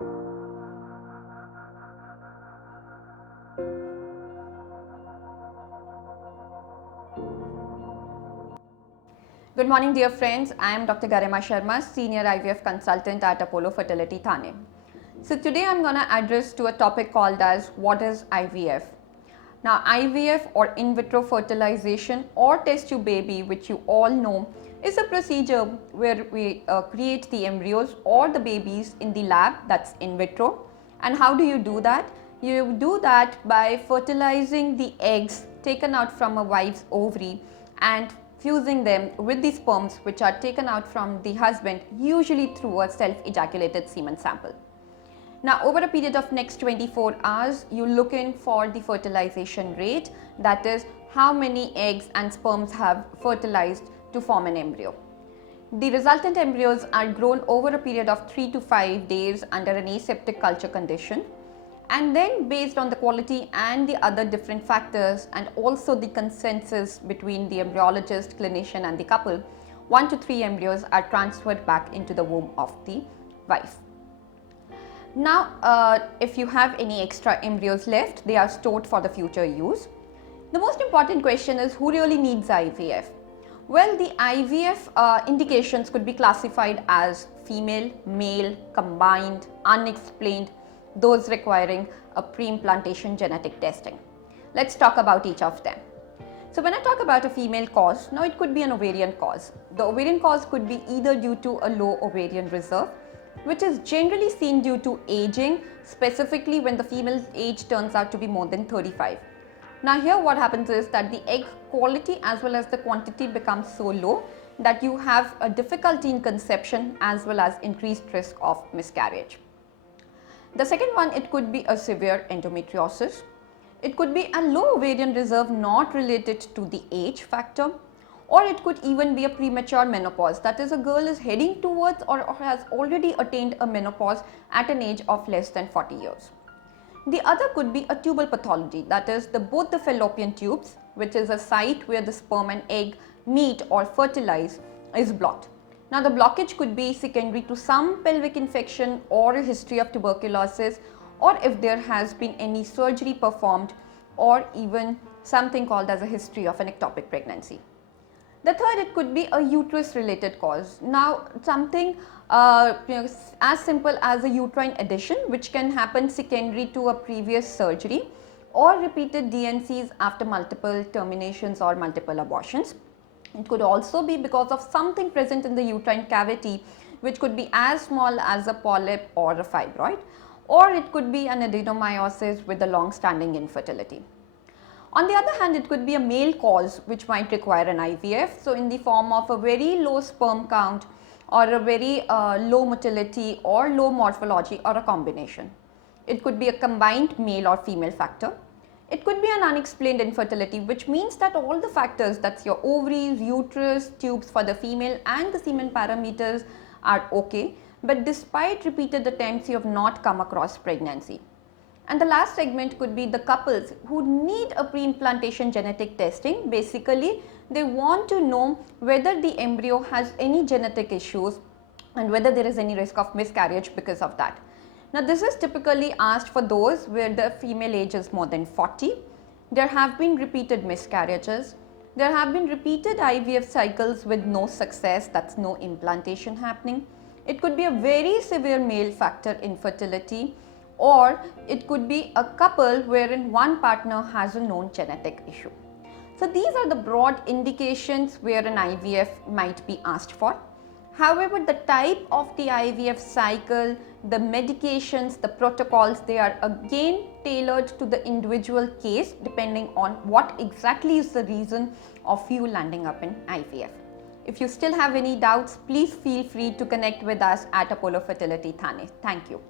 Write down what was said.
Good morning, dear friends. I am Dr. Garima Sharma, Senior IVF Consultant at Apollo Fertility, Thane. So today I'm going to address to a topic called as what is IVF. Now IVF or in vitro fertilization or test tube baby, which you all know, is a procedure where we create the embryos or the babies in the lab, that's in vitro. And how do you do that? You do that by fertilizing the eggs taken out from a wife's ovary and fusing them with the sperms which are taken out from the husband, usually through a self-ejaculated semen sample. Now over a period of next 24 hours, you look in for the fertilization rate, that is how many eggs and sperms have fertilized to form an embryo. The resultant embryos are grown over a period of 3 to 5 days under an aseptic culture condition, and then based on the quality and the other different factors and also the consensus between the embryologist, clinician and the couple, 1 to 3 embryos are transferred back into the womb of the wife. Now if you have any extra embryos left, they are stored for the future use. The most important question is, who really needs IVF? Well, the IVF indications could be classified as female, male, combined, unexplained, those requiring a pre-implantation genetic testing. Let's talk about each of them. So when I talk about a female cause, now it could be an ovarian cause. The ovarian cause could be either due to a low ovarian reserve, which is generally seen due to aging, specifically when the female age turns out to be more than 35. Now here what happens is that the egg quality as well as the quantity becomes so low that you have a difficulty in conception as well as increased risk of miscarriage. The second one, it could be a severe endometriosis. It could be a low ovarian reserve not related to the age factor, or it could even be a premature menopause, that is a girl is heading towards or has already attained a menopause at an age of less than 40 years. The other could be a tubal pathology, that is both the fallopian tubes, which is a site where the sperm and egg meet or fertilize, is blocked. Now the blockage could be secondary to some pelvic infection or a history of tuberculosis, or if there has been any surgery performed, or even something called as a history of an ectopic pregnancy. The third, it could be a uterus related cause. Now something as simple as a uterine addition, which can happen secondary to a previous surgery or repeated DNCs after multiple terminations or multiple abortions. It could also be because of something present in the uterine cavity, which could be as small as a polyp or a fibroid, or it could be an adenomyosis with a long-standing infertility. On the other hand, it could be a male cause which might require an IVF, so in the form of a very low sperm count or a very low motility or low morphology or a combination. It could be a combined male or female factor. It could be an unexplained infertility, which means that all the factors, that's your ovaries, uterus, tubes for the female and the semen parameters are okay, but despite repeated attempts you have not come across pregnancy. And the last segment could be the couples who need a pre-implantation genetic testing. Basically, they want to know whether the embryo has any genetic issues and whether there is any risk of miscarriage because of that. Now this is typically asked for those where the female age is more than 40. There have been repeated miscarriages. There have been repeated IVF cycles with no success, that's no implantation happening. It could be a very severe male factor infertility, or it could be a couple wherein one partner has a known genetic issue. So these are the broad indications where an IVF might be asked for. However, the type of the IVF cycle, the medications, the protocols, they are again tailored to the individual case depending on what exactly is the reason of you landing up in IVF. If you still have any doubts, please feel free to connect with us at Apollo Fertility, Thane. Thank you.